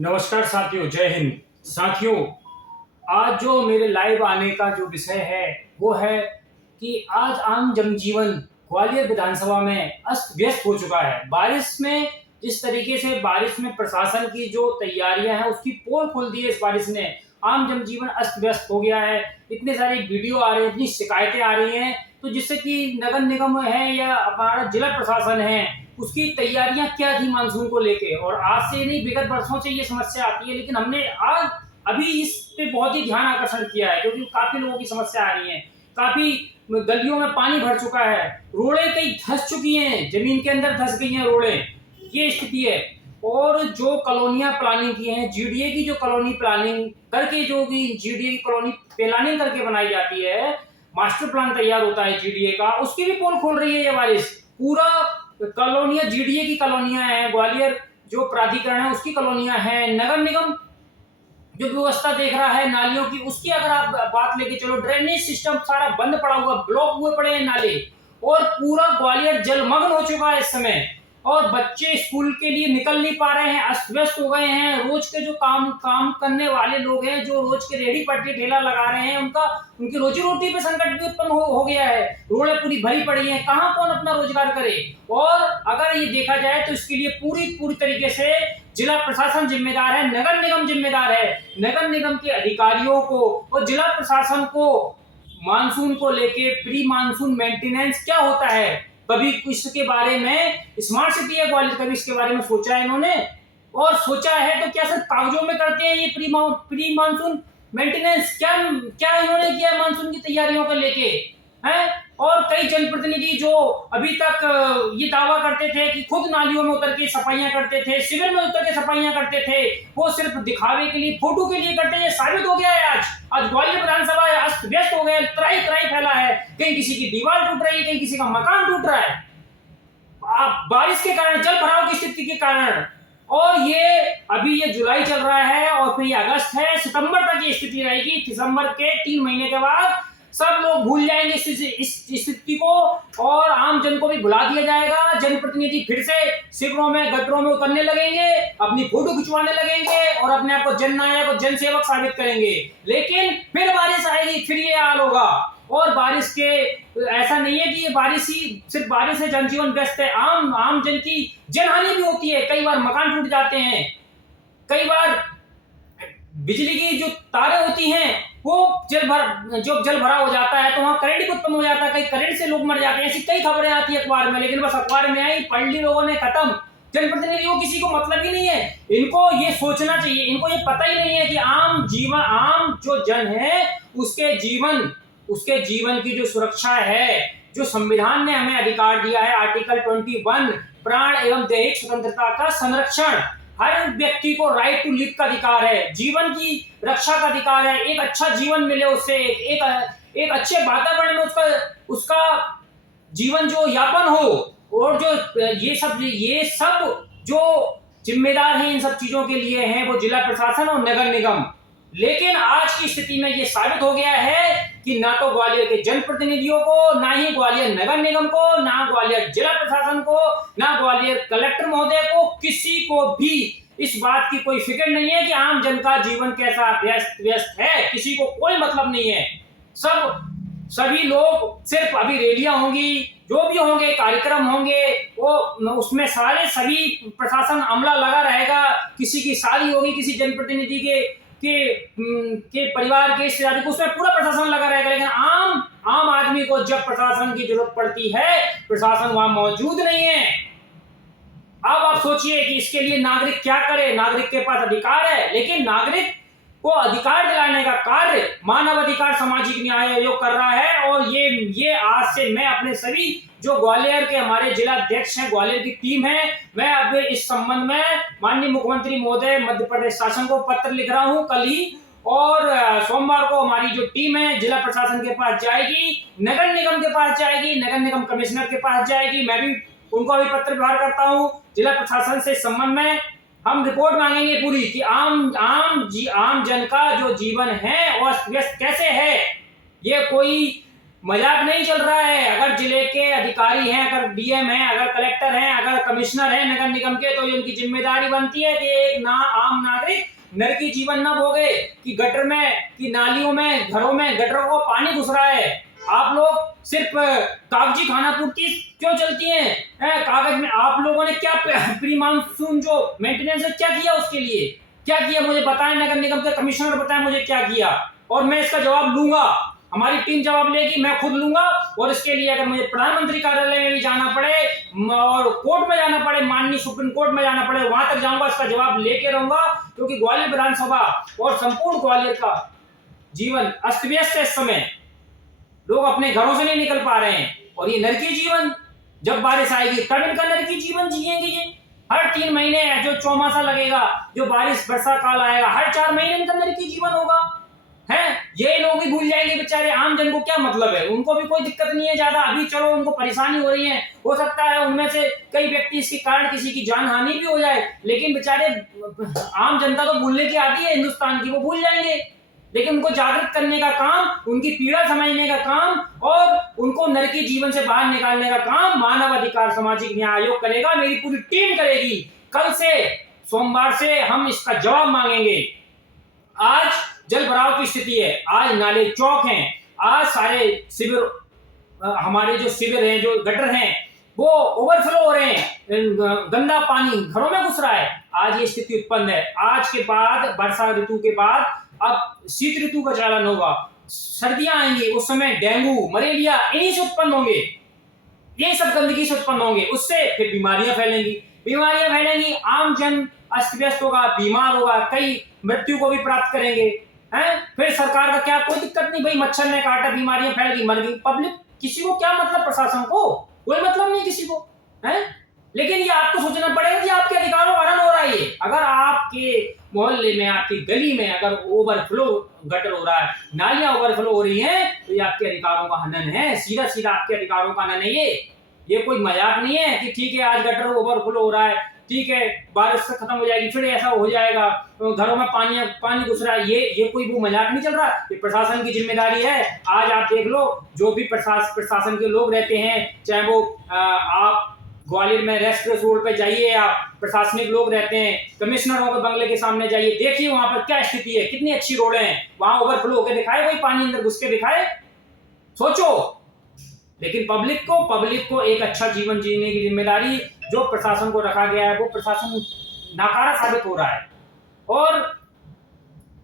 नमस्कार साथियों, जय हिंद। साथियों, आज जो मेरे लाइव आने का जो विषय है वो है कि आज आम जनजीवन ग्वालियर विधानसभा में अस्त व्यस्त हो चुका है। बारिश में जिस तरीके से बारिश में प्रशासन की जो तैयारियां हैं उसकी पोल खोल दी है इस बारिश ने। आम जनजीवन अस्त व्यस्त हो गया है। इतने सारे वीडियो आ रहे हैं, इतनी शिकायतें आ रही हैं, तो जिससे कि नगर निगम है या हमारा जिला प्रशासन है उसकी तैयारियां क्या थी मानसून को लेके। और आज से नहीं, विगत वर्षों से ये समस्या आती है, लेकिन हमने आज अभी इस पे बहुत ही ध्यान आकर्षण किया है क्योंकि काफी लोगों की समस्या आ रही है। काफी गलियों में पानी भर चुका है, रोडें कई धंस चुकी हैं, जमीन के अंदर धंस गई हैं रोडें, ये स्थिति है। और जो कॉलोनियां प्लानिंग की हैं, जीडीए की जो कॉलोनी प्लानिंग करके, जो भी जीडीए की कॉलोनी प्लानिंग करके बनाई जाती है, मास्टर प्लान तैयार होता है जीडीए का, उसकी भी पोल खोल रही है ये बारिश। पूरा कॉलोनियां जीडीए की कॉलोनियां हैं, ग्वालियर जो प्राधिकरण है उसकी कॉलोनियां हैं, नगर निगम जो व्यवस्था देख रहा है नालियों की उसकी अगर आप बात लेके चलो, ड्रेनेज सिस्टम सारा बंद पड़ा हुआ, ब्लॉक हुए पड़े हैं नाले, और पूरा ग्वालियर जलमग्न हो चुका है इस समय। और बच्चे स्कूल के लिए निकल नहीं पा रहे हैं, अस्त व्यस्त हो गए हैं। रोज के जो काम करने वाले लोग हैं, जो रोज के रेडी पट्टी ठेला लगा रहे हैं, उनकी रोजी रोटी पे संकट भी उत्पन्न हो गया है। रोडें पूरी भरी पड़ी हैं, कहाँ कौन अपना रोजगार करे। और अगर ये देखा जाए तो इसके लिए पूरी तरीके से जिला प्रशासन जिम्मेदार है, नगर निगम जिम्मेदार है। नगर निगम के अधिकारियों को और जिला प्रशासन को मानसून को लेके प्री मानसून मेंटेनेंस क्या होता है, कभी इसके बारे में, स्मार्ट सिटी है ग्वालियर, कभी इसके बारे में सोचा है इन्होंने? और सोचा है तो क्या सिर्फ कागजों में करते हैं ये प्री मानसून मेंटेनेंस? क्या क्या इन्होंने किया मानसून की तैयारियों को लेके हैं? और कई जनप्रतिनिधि जो अभी तक ये दावा करते थे कि खुद नालियों में उतर के सफाइयां करते थे, शिविर में उतर के सफाइयां करते थे, वो सिर्फ दिखावे के लिए, फोटो के लिए करते हैं, ये साबित हो गया है। आज ग्वालियर विधानसभा अस्त व्यस्त हो गया, त्राही त्राही फैला है। कहीं किसी की दीवार टूट रही है, कहीं किसी का मकान टूट रहा है, बारिश के कारण, जल भराव की स्थिति के कारण। और ये अभी ये जुलाई चल रहा है और फिर ये अगस्त है, सितंबर तक ये स्थिति रहेगी। दिसंबर के 3 महीने के बाद सब लोग भूल जाएंगे इस स्थिति को, और आम जन को भी भुला दिया जाएगा। जनप्रतिनिधि फिर से शिविरों में, गटरों में उतरने लगेंगे, अपनी फोटो खिंचवाने लगेंगे और अपने आप को जननायक और जनसेवक साबित करेंगे। लेकिन फिर बारिश आएगी, फिर ये हाल होगा। और बारिश के ऐसा नहीं है कि ये बारिश ही सिर्फ बारिश से जनजीवन व्यस्त है, आम जन की जनहानि भी होती है। कई बार मकान टूट जाते हैं, कई बार बिजली की जो तारें होती हैं वो जल भरा हो जाता है तो वहां करंट भी उत्पन्न हो जाता है, कई करंट से लोग मर जाते हैं। ऐसी कई खबरें आती है अखबार में, लेकिन बस अखबार में आई, पढ़ ली लोगों ने, खत्म। जनप्रतिनिधियों किसी को मतलब ही नहीं है। इनको ये सोचना चाहिए, इनको ये पता ही नहीं है कि आम जो जन है उसके जीवन की जो सुरक्षा है, जो संविधान ने हमें अधिकार दिया है, आर्टिकल 21, प्राण एवं दैहिक स्वतंत्रता का संरक्षण। हर व्यक्ति को राइट टू लिव का अधिकार है, जीवन की रक्षा का अधिकार है, एक अच्छा जीवन मिले उससे, एक अच्छे वातावरण में उसका जीवन जो यापन हो। और जो ये सब जो जिम्मेदार हैं इन सब चीजों के लिए हैं वो जिला प्रशासन और नगर निगम। लेकिन आज की स्थिति में ये साबित हो गया है कि ना तो ग्वालियर के जनप्रतिनिधियों को, ना ही ग्वालियर नगर निगम को, ना ग्वालियर जिला प्रशासन को, ना ग्वालियर कलेक्टर महोदय को, किसी को भी इस बात की कोई फिक्र नहीं है कि आम जन का जीवन कैसा व्यस्त है। किसी को कोई मतलब नहीं है। सभी लोग सिर्फ, अभी रैलियां होंगी, जो भी होंगे, कार्यक्रम होंगे, वो उसमें सभी प्रशासन अमला लगा रहेगा। किसी की शादी होगी, किसी जनप्रतिनिधि के परिवार के रिश्तेदारी को, उसमें पूरा प्रशासन लगा रहेगा। लेकिन आम आदमी को जब प्रशासन की जरूरत पड़ती है, प्रशासन वहां मौजूद नहीं है। अब आप सोचिए कि इसके लिए नागरिक क्या करे। नागरिक के पास अधिकार है, लेकिन नागरिक को अधिकार दिलाने का कार्य मानव अधिकार सामाजिक न्याय आयोग कर रहा है। और ये आज से मैं अपने सभी जो ग्वालियर के हमारे जिला अध्यक्ष हैं, ग्वालियर की टीम है, मैं अब इस संबंध में माननीय मुख्यमंत्री महोदय, मध्य प्रदेश शासन को पत्र लिख रहा हूं कल ही। और सोमवार को हमारी जो टीम है जिला प्रशासन के पास जाएगी, नगर निगम के पास जाएगी, नगर निगम कमिश्नर के पास जाएगी। मैं भी उनको अभी पत्र व्यवहार करता हूं जिला प्रशासन से। संबंध में हम रिपोर्ट मांगेंगे पूरी कि आम जन का जो जीवन है वो व्यस्त कैसे है। ये कोई मजाक नहीं चल रहा है। अगर जिले के अधिकारी हैं, अगर डीएम हैं, अगर कलेक्टर हैं, अगर कमिश्नर हैं नगर निगम के, तो उनकी जिम्मेदारी बनती है कि एक आम नागरिक नरकी जीवन न भोगे, कि गटर में, कि नालियों में, घरों में गटरों को पानी घुस रहा है। आप लोग सिर्फ कागजी खाना पूर्ति क्यों चलती है? कागज में आप लोगों ने क्या प्री मानसून जो मेंटेनेंस है क्या किया? उसके लिए क्या किया मुझे बताएं, नगर निगम के कमिश्नर बताएं मुझे क्या किया, और मैं इसका जवाब लूंगा। हमारी टीम जवाब लेगी, मैं खुद लूंगा। और इसके लिए अगर मुझे प्रधानमंत्री कार्यालय में भी जाना पड़े और कोर्ट में जाना पड़े, माननीय सुप्रीम कोर्ट में जाना पड़े, वहां तक जाऊंगा, इसका जवाब लेके रहूंगा। क्योंकि ग्वालियर विधानसभा और संपूर्ण ग्वालियर का जीवन अस्त व्यस्त है। इस समय लोग अपने घरों से नहीं निकल पा रहे हैं, और ये नरकी जीवन, जब बारिश आएगी तब इनका नरकी जीवन जिएंगे ये। हर 3 महीने जो चौमासा लगेगा, जो बारिश वर्षा काल आएगा, हर 4 महीने इनका नरकी जीवन होगा। है ये लोग भी भूल जाएंगे बेचारे। आम जन को क्या मतलब है? उनको भी कोई दिक्कत नहीं है ज्यादा, अभी चलो उनको परेशानी हो रही है, हो सकता है उनमें से कई व्यक्ति इसके कारण किसी की जान हानि भी हो जाए, लेकिन बेचारे आम जनता तो भूलने की आदि है हिंदुस्तान की, वो भूल जाएंगे। लेकिन उनको जागृत करने का काम, उनकी पीड़ा समझने का काम और उनको नरकी जीवन से बाहर निकालने का काम मानव अधिकार सामाजिक न्याय आयोग करेगा। मेरी पूरी टीम करेगी। कल से, सोमवार से हम इसका जवाब मांगेंगे। आज जल भराव की स्थिति है, आज नाले चौक हैं, आज सारे शिविर, हमारे जो शिविर हैं, जो गटर हैं, वो ओवरफ्लो हो रहे हैं, गंदा पानी घरों में घुस रहा है। आज ये स्थिति उत्पन्न है। आज के बाद, वर्षा ऋतु के बाद अब शीत ऋतु का चालन होगा, सर्दियां आएंगी, उस समय डेंगू, मलेरिया इन्हीं से उत्पन्न होंगे, ये सब गंदगी से उत्पन्न होंगे। उससे फिर बीमारियां फैलेंगी, आम जन अस्त व्यस्त होगा, बीमार होगा, कई मृत्यु को भी प्राप्त करेंगे। हैं? फिर सरकार का क्या, कोई दिक्कत नहीं भाई, मच्छर ने काटा, बीमारियां फैल गई, मर गई पब्लिक, किसी को क्या मतलब? प्रशासन को कोई मतलब नहीं किसी को है। लेकिन ये आपको सोचना पड़ेगा कि आपके अधिकारों का हनन हो रहा है। ये अगर आपके मोहल्ले में, आपकी गली में अगर ओवरफ्लो गटर हो रहा है, नालियां ओवरफ्लो हो रही हैं, तो ये आपके अधिकारों का हनन है, सीधा सीधा आपके अधिकारों का हनन है। ये कोई मजाक नहीं है कि ठीक है आज गटर ओवरफ्लो हो रहा है, ठीक है बारिश से खत्म हो जाएगी, फिर ऐसा हो जाएगा, तो घरों में पानी घुस रहा है, ये कोई वो मजाक नहीं चल रहा। ये प्रशासन की जिम्मेदारी है। आज आप देख लो, जो भी प्रशासन के लोग रहते हैं, चाहे वो आप ग्वालियर में रेस्टोरेंट रोड पे जाइए, आप प्रशासनिक लोग रहते हैं, कमिश्नरों के बंगले के सामने जाइए, देखिए वहां पर क्या स्थिति है, कितनी अच्छी रोडें हैं, वहां ओवरफ्लो होकर दिखाए, कोई पानी अंदर घुस के दिखाए? सोचो। लेकिन पब्लिक को एक अच्छा जीवन जीने की जिम्मेदारी जो प्रशासन को रखा गया है, वो प्रशासन नाकारा साबित हो रहा है। और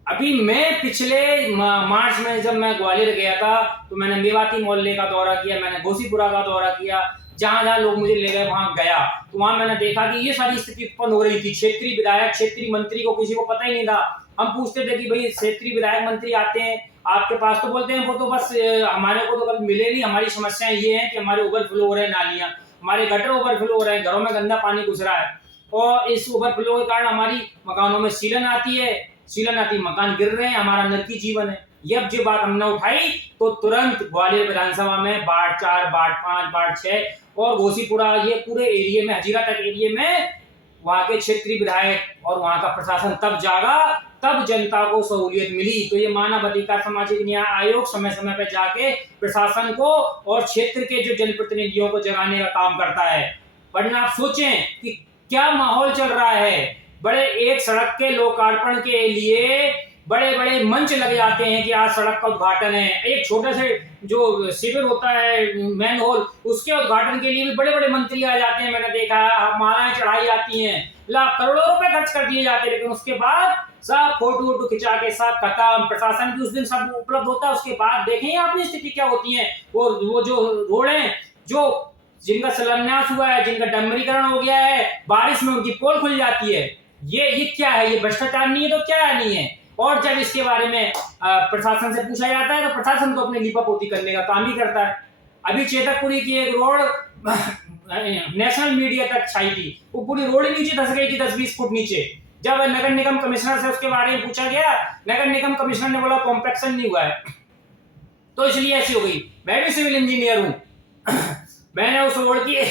अभी मैं पिछले मार्च में जब मैं ग्वालियर गया था, तो मैंने मेवाती मोहल्ले का दौरा किया, मैंने घोसीपुरा का दौरा किया, जहां जहां लोग मुझे ले गए वहां गया, तो वहां मैंने देखा कि ये सारी स्थिति उत्पन्न हो रही थी। क्षेत्रीय विधायक, क्षेत्रीय मंत्री को किसी को पता ही नहीं था। हम पूछते थे कि भाई क्षेत्रीय विधायक मंत्री आते हैं आपके पास, तो बोलते हैं वो तो बस हमारे को तो कभी मिले नहीं, हमारी समस्याएं ये हैं कि हमारे ओवरफ्लो हो रहे हैं नालियां, हमारे गटर ओवरफ्लो हो रहे हैं, घरों में गंदा पानी घुस रहा है, और इस ओवरफ्लो के कारण हमारी मकानों में सीलन आती, मकान गिर रहे हैं, हमारा नरकी जीवन है। ये बात हमने उठाई तो तुरंत ग्वालियर विधानसभा में वार्ड 4, वार्ड 5, वार्ड 6 और घोसीपुरा, ये पूरे एरिया में, हजीरा तक एरिया में वहां के क्षेत्रीय विधायक और वहां का प्रशासन तब जागा, तब जनता को सहूलियत मिली। तो ये मानव अधिकार सामाजिक न्याय आयोग समय समय पर जाके प्रशासन को और क्षेत्र के जो जनप्रतिनिधियों को जगाने का काम करता है। वरना आप सोचें कि क्या माहौल चल रहा है। बड़े एक सड़क के लोकार्पण के लिए बड़े बड़े मंच लग जाते हैं कि आज सड़क का उद्घाटन है। एक छोटे से जो शिविर होता है मैन होल, उसके उद्घाटन के लिए भी बड़े बड़े मंत्री आ जाते हैं। मैंने देखा है, मालाएं चढ़ाई जाती हैं, लाख करोड़ों रुपए खर्च कर दिए जाते हैं, लेकिन उसके बाद सब फोटो वोटो खिंचा के सब खत्म। प्रशासन भी उस दिन सब उपलब्ध होता है, उसके बाद देखें आपकी स्थिति क्या होती है। वो जो रोड है, जो जिनका शिलान्यास हुआ है, जिनका डंबरीकरण हो गया है, बारिश में उनकी पोल खुल जाती है। ये क्या है? ये भ्रष्टाचार नहीं है तो क्या नहीं है? और जब इसके बारे में प्रशासन से पूछा जाता है तो प्रशासन तो अपने लीपापोती करने का काम ही करता है। अभी चेतकपुरी की एक रोड नेशनल मीडिया तक छाई थी, वो पूरी रोड नीचे धस गई थी 10-20 फुट नीचे। जब नगर निगम कमिश्नर से उसके बारे में पूछा गया, नगर निगम कमिश्नर ने बोला कॉम्पैक्शन नहीं हुआ है, तो इसलिए ऐसी हो गई। मैं भी सिविल इंजीनियर हूं मैंने उस रोड की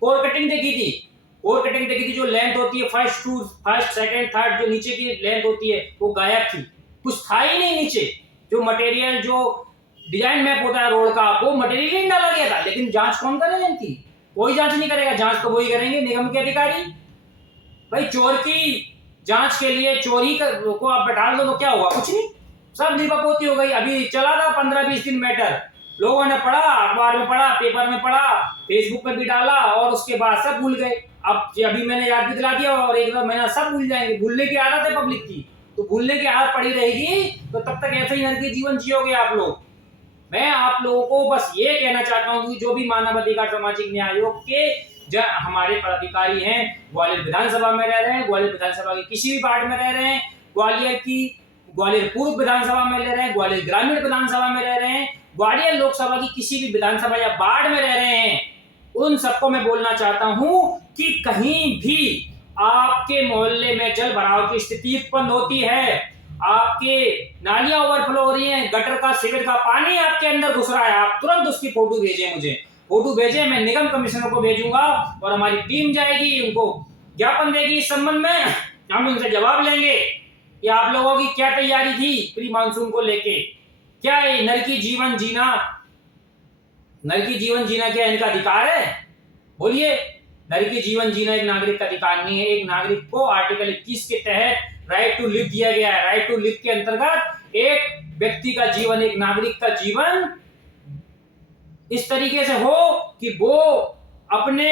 कोर कटिंग देखी थी, जो लेंथ होती है फर्स्ट, सेकंड, थर्ड, जो नीचे की लेंथ होती है वो गायब थी, कुछ था ही नहीं नीचे। जो मटेरियल, जो डिजाइन मैप होता है रोड का, वो मटेरियल नहीं डाला गया था, लेकिन जांच कौन करेगा इनकी? कोई जांच नहीं करेगा, जांच तो वही करेंगे निगम के अधिकारी। भाई चोर की जांच के लिए चोरी को आप बैठा दो तो क्या हुआ? कुछ नहीं, सब लीपापोती हो गई। अभी चला था 15-20 दिन मैटर, लोगों ने पढ़ा, अखबार में पढ़ा, पेपर में पढ़ा, फेसबुक पे भी डाला, और उसके बाद सब भूल गए। अब अभी मैंने याद भी दिला दिया, और एक दो महीना सब भूल जाएंगे। भूलने की आदत है पब्लिक की, तो भूलने की आदत पड़ी रहेगी तो तब तक ऐसे ही नरकी जीवन जियोगे आप लोग। मैं आप लोगों को बस ये कहना चाहता हूँ कि जो भी मानव अधिकार सामाजिक न्याय आयोग के हमारे पदाधिकारी हैं, ग्वालियर विधानसभा में रह रहे हैं, ग्वालियर विधानसभा की किसी भी वार्ड में रह रहे हैं, ग्वालियर पूर्व विधानसभा में रह रहे हैं, ग्वालियर ग्रामीण विधानसभा में रह रहे हैं, ग्वालियर लोकसभा की किसी भी विधानसभा या वार्ड में रह रहे हैं, उन सबको मैं बोलना चाहता हूं कि कहीं भी आपके मोहल्ले में जल भराव की स्थिति उत्पन्न होती है, आपके नालियां ओवरफ्लो हो रही हैं, गटर का सीवर का पानी आपके अंदर घुस रहा है, आप तुरंत उसकी फोटो भेजें, मुझे फोटो भेजें, मैं निगम कमिश्नर को भेजूंगा और हमारी टीम जाएगी, उनको ज्ञापन देगी इस संबंध में। हम उनसे जवाब लेंगे कि आप लोगों की क्या तैयारी थी प्री मानसून को लेके, क्या ये नरकी जीवन जीना क्या इनका अधिकार है? बोलिए, नरकी जीवन जीना एक नागरिक का अधिकार नहीं है। एक नागरिक को आर्टिकल 21 के तहत राइट टू लिव दिया गया है। राइट टू लिव के अंतर्गत एक व्यक्ति का जीवन, एक नागरिक का जीवन इस तरीके से हो कि वो अपने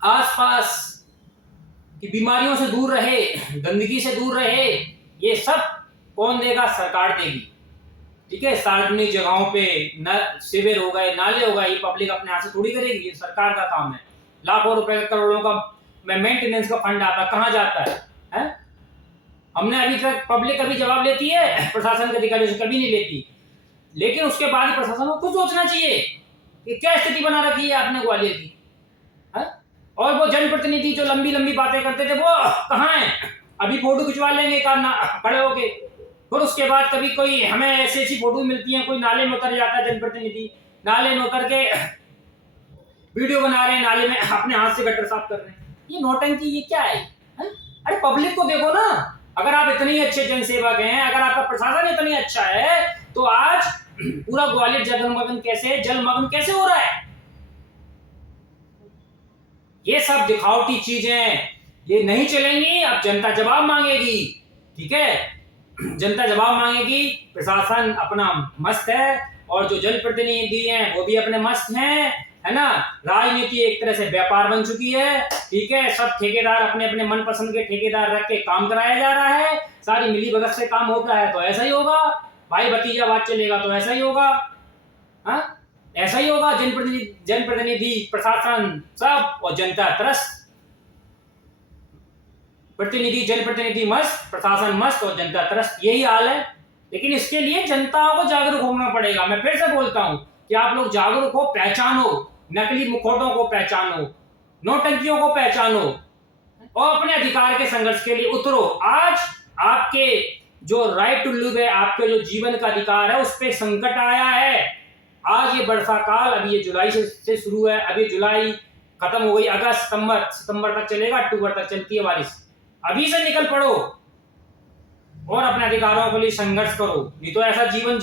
आसपास की बीमारियों से दूर रहे, गंदगी से दूर रहे। ये सब कौन देगा? सरकार देगी। ठीक है, सार्वजनिक जगहों पे न सीवर हो गए, नाले हो गए, ये पब्लिक अपने हाथ से थोड़ी करेगी, ये सरकार का काम है। लाखों रुपए करोड़ों का मेंटेनेंस का फंड आता है, कहाँ जाता है? हमने अभी तक, पब्लिक कभी जवाब लेती है प्रशासन के अधिकारियों से? कभी नहीं लेती। लेकिन उसके बाद ही प्रशासन को खुद सोचना चाहिए कि क्या स्थिति बना रखी है आपने ग्वालियर की, है? और वो जनप्रतिनिधि जो लंबी लंबी बातें करते थे वो कहाँ है? अभी फोटो खिंचवा लेंगे खड़े होके, फिर उसके बाद कभी कोई हमें ऐसी फोटो मिलती है, कोई नाले में उतर जाता है जनप्रतिनिधि, नाले में उतर के वीडियो बना रहे हैं, नाले में अपने हाथ से गटर साफ कर रहे हैं। ये नौटंकी, ये क्या है? अरे पब्लिक को देखो ना, अगर आप इतने अच्छे जनसेवक हैं, अगर आपका प्रशासन इतनी अच्छा है, तो आज पूरा ग्वालियर जलमग्न कैसे हो रहा है? ये सब दिखावटी चीजें ये नहीं चलेंगी। अब जनता जवाब मांगेगी, ठीक है, जनता जवाब मांगेगी। प्रशासन अपना मस्त है और जो जनप्रतिनिधि हैं वो भी अपने मस्त हैं, है ना। राजनीति एक तरह से व्यापार बन चुकी है, ठीक है। सब ठेकेदार अपने अपने मनपसंद के ठेकेदार रख के काम कराया जा रहा है। सारी मिली भगत से काम होता है तो ऐसा ही होगा, भाई भतीजावाद चलेगा तो ऐसा ही होगा, हाँ ऐसा ही होगा। जनप्रतिनिधि प्रशासन सब और जनता त्रस्त। जनप्रतिनिधि मस्त, प्रशासन मस्त और जनता त्रस्त, यही हाल है। लेकिन इसके लिए जनता को जागरूक होना पड़ेगा। मैं फिर से बोलता हूं कि आप लोग जागरूक हो, पहचानो, नकली मुखौटों को पहचानो, नौटंकियों को पहचानो और अपने अधिकार के संघर्ष के लिए उतरो। आज आपके जो राइट टू लिव है, आपके जो जीवन का अधिकार है, उस पर संकट आया है। आज ये वर्षा काल, अभी ये जुलाई से शुरू है, अभी जुलाई खत्म हो गई, अगस्त सितंबर तक चलेगा, अक्टूबर तक चलती है बारिश। अभी से निकल पड़ो और अपने अधिकारों के लिए संघर्ष करो, नहीं तो ऐसा जीवन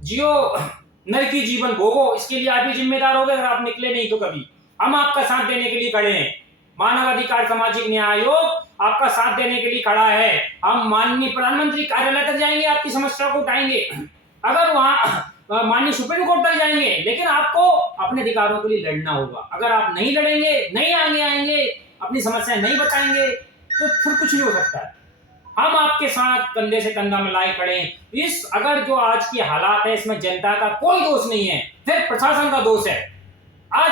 जियो नरकी जीवन भोगो। इसके लिए आप ही जिम्मेदार होगे अगर आप निकले नहीं तो। कभी हम आपका साथ देने के लिए खड़े हैं। मानव अधिकार सामाजिक न्याय आयोग आपका साथ देने के लिए खड़ा है। हम माननीय प्रधानमंत्री कार्यालय तक जाएंगे, आपकी समस्या को उठाएंगे, अगर वहां माननीय सुप्रीम कोर्ट तक जाएंगे, लेकिन आपको अपने अधिकारों के लिए लड़ना होगा। अगर आप नहीं लड़ेंगे, नहीं आएंगे, अपनी समस्या नहीं बताएंगे, तो फिर कुछ नहीं हो सकता है। हम आपके साथ कंधे से कंधा मिलाए खड़े हैं। अगर जो आज की हालात है, इसमें जनता का कोई दोष नहीं है, फिर प्रशासन का दोष है। आज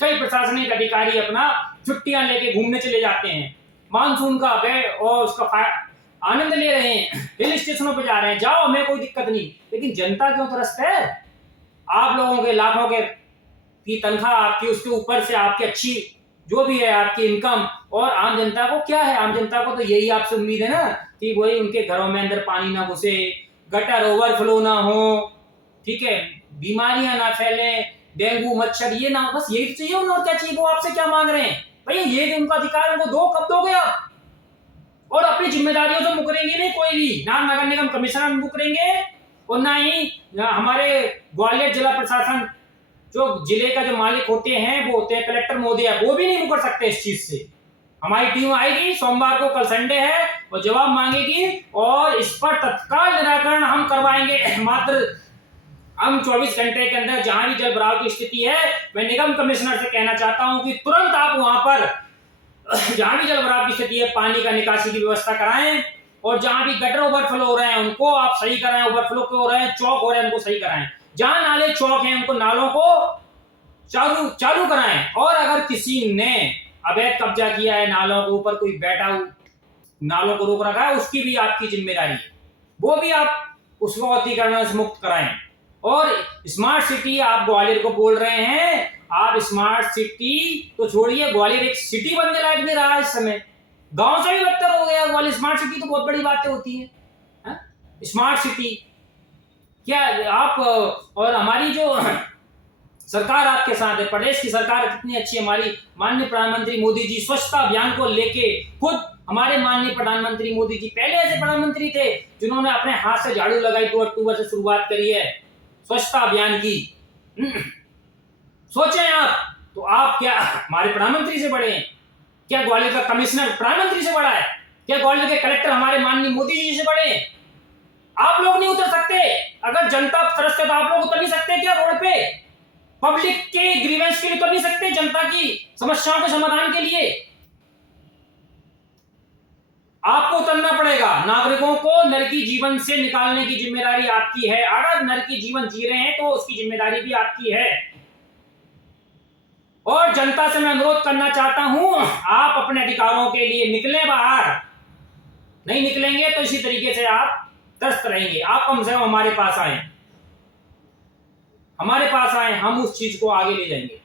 कई प्रशासनिक अधिकारी अपना छुट्टियां लेके घूमने चले जाते हैं, मानसून का और उसका आनंद ले रहे हैं, हिल स्टेशनों पे जा रहे हैं, जाओ, हमें कोई दिक्कत नहीं। लेकिन जनता क्यों त्रस्त है? आप लोगों के लाखों की तनख्वाह, आपकी उसके ऊपर से आपकी अच्छी जो भी है आपकी इनकम, और आम जनता को क्या है? आम जनता को तो यही आपसे उम्मीद है ना कि वही उनके घरों में अंदर पानी ना घुसे, गटर ओवरफ्लो ना हो, ठीक है, बीमारियां ना फैले, डेंगू मच्छर ये ना हो, बस यही चाहिए उन्हें। और क्या चाहिए? वो आपसे क्या मांग रहे हैं? भैया ये उनका अधिकार है, उनको दो, कब दोगे आप? और अपनी जिम्मेदारियों से मुकरेंगे नहीं कोई भी, ना नगर निगम कमिश्नर मुकरेंगे और ना ही हमारे ग्वालियर जिला प्रशासन जो जिले का जो मालिक होते हैं वो होते हैं कलेक्टर महोदय, वो भी नहीं मुकर सकते इस चीज से। हमारी टीम आएगी सोमवार को, कल संडे है, और जवाब मांगेगी और इस पर तत्काल निराकरण हम करवाएंगे। मात्र हम 24 घंटे के अंदर जहां भी जल भराव की स्थिति है, मैं निगम कमिश्नर से कहना चाहता हूं कि तुरंत आप वहां पर जहां भी जल भराव की स्थिति है पानी का निकासी की व्यवस्था कराएं, और जहां भी गटर ओवरफ्लो हो रहे हैं उनको आप सही कराएं, ओवरफ्लो क्यों हो रहे हैं, चौक हो रहे हैं उनको सही कराएं, जहां नाले चौक हैं उनको नालों को चालू कराएं। और अगर किसी ने अवैध कब्जा किया है, नालों के ऊपर कोई बैठा नालों को रोक रखा है, उसकी भी आपकी जिम्मेदारी है, वो भी आप उसको अतिक्रमण से मुक्त कराएं। और स्मार्ट सिटी आप ग्वालियर को बोल रहे हैं, आप स्मार्ट सिटी तो छोड़िए, ग्वालियर एक सिटी बनने लायक नहीं रहा इस समय, गांव से भी बदतर हो गया ग्वालियर। स्मार्ट सिटी तो बहुत बड़ी बातें होती है, स्मार्ट सिटी क्या आप, और हमारी जो सरकार आपके साथ है, प्रदेश की सरकार कितनी अच्छी है, हमारी माननीय प्रधानमंत्री मोदी जी स्वच्छता अभियान को लेके खुद हमारे माननीय प्रधानमंत्री मोदी जी पहले ऐसे प्रधानमंत्री थे जिन्होंने अपने हाथ से झाड़ू लगाई, 2 अक्टूबर से शुरुआत करी है स्वच्छता अभियान की। सोचें आप, तो आप क्या हमारे प्रधानमंत्री से बड़े हैं? क्या ग्वालियर का कमिश्नर प्रधानमंत्री से बड़ा है? क्या ग्वालियर के कलेक्टर हमारे माननीय मोदी जी से बड़े हैं? आप लोग नहीं उतर सकते? अगर जनता तरसते तो आप लोग उतर नहीं सकते क्या रोड पे? पब्लिक के ग्रीवेंस के लिए उतर नहीं सकते? जनता की समस्याओं के समाधान के लिए आपको उतरना पड़ेगा। नागरिकों को नरकी जीवन से निकालने की जिम्मेदारी आपकी है। अगर नरकी जीवन जी रहे हैं तो उसकी जिम्मेदारी भी आपकी है। और जनता से मैं अनुरोध करना चाहता हूं, आप अपने अधिकारों के लिए निकलें बाहर। नहीं निकलेंगे तो इसी तरीके से आप त्रस्त रहेंगे। आप कम से कम हमारे पास आए, हम उस चीज को आगे ले जाएंगे।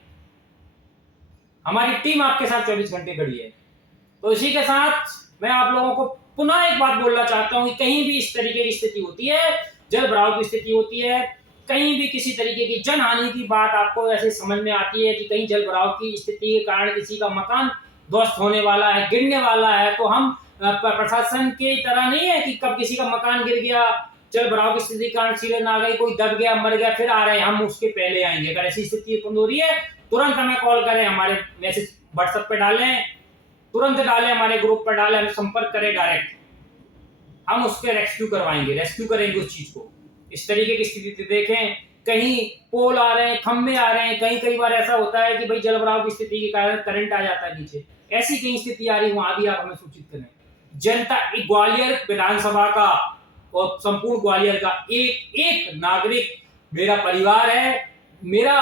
हमारी टीम आपके साथ 24 घंटे खड़ी है। तो इसी के साथ मैं आप लोगों को पुनः एक बात बोलना चाहता हूं कि कहीं भी इस तरीके की स्थिति होती है, जल भराव की स्थिति होती है, कहीं भी किसी तरीके की जनहानि की बात आपको ऐसे समझ में आती है कि कहीं जल भराव की स्थिति के कारण किसी का मकान ध्वस्त होने वाला है, गिरने वाला है, तो हम प्रशासन की तरह नहीं है कि कब किसी का मकान गिर गया, जल भराव की स्थिति के कारण सीलन आ गई, कोई दब गया, मर गया, फिर आ रहे हैं, हम उसके पहले आएंगे। अगर ऐसी स्थिति उत्पन्न हो रही है तुरंत हमें कॉल करें, हमारे मैसेज व्हाट्सएप पे डालें, तुरंत डालें, हमारे ग्रुप पर डालें, हमें संपर्क करें डायरेक्ट, हम उसके रेस्क्यू करेंगे उस चीज को। इस तरीके की स्थिति देखें, कहीं पोल आ रहे हैं, खंभे आ रहे हैं, कई बार ऐसा होता है कि भाई जल भराव की स्थिति के कारण करंट आ जाता है नीचे, ऐसी कहीं स्थिति आ रही है, वहां भी आप हमें सूचित करें। जनता ग्वालियर विधानसभा का और संपूर्ण ग्वालियर का एक नागरिक मेरा परिवार है, मेरा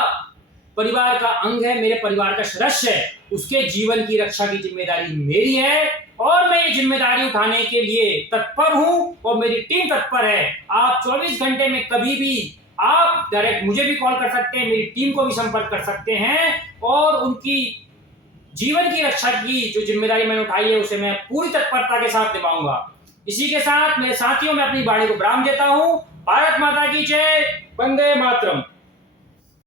परिवार का अंग है, मेरे परिवार का सदस्य है, उसके जीवन की रक्षा की जिम्मेदारी मेरी है और मैं ये जिम्मेदारी उठाने के लिए तत्पर हूं और मेरी टीम तत्पर है। आप 24 घंटे में कभी भी आप डायरेक्ट मुझे भी कॉल कर सकते हैं, मेरी टीम को भी संपर्क कर सकते हैं और उनकी जीवन की रक्षा की जो जिम्मेदारी मैंने उठाई है उसे मैं पूरी तत्परता के साथ निभाऊंगा। इसी के साथ मेरे साथियों में अपनी वाणी को विराम देता हूं। भारत माता की जय, वंदे मातरम।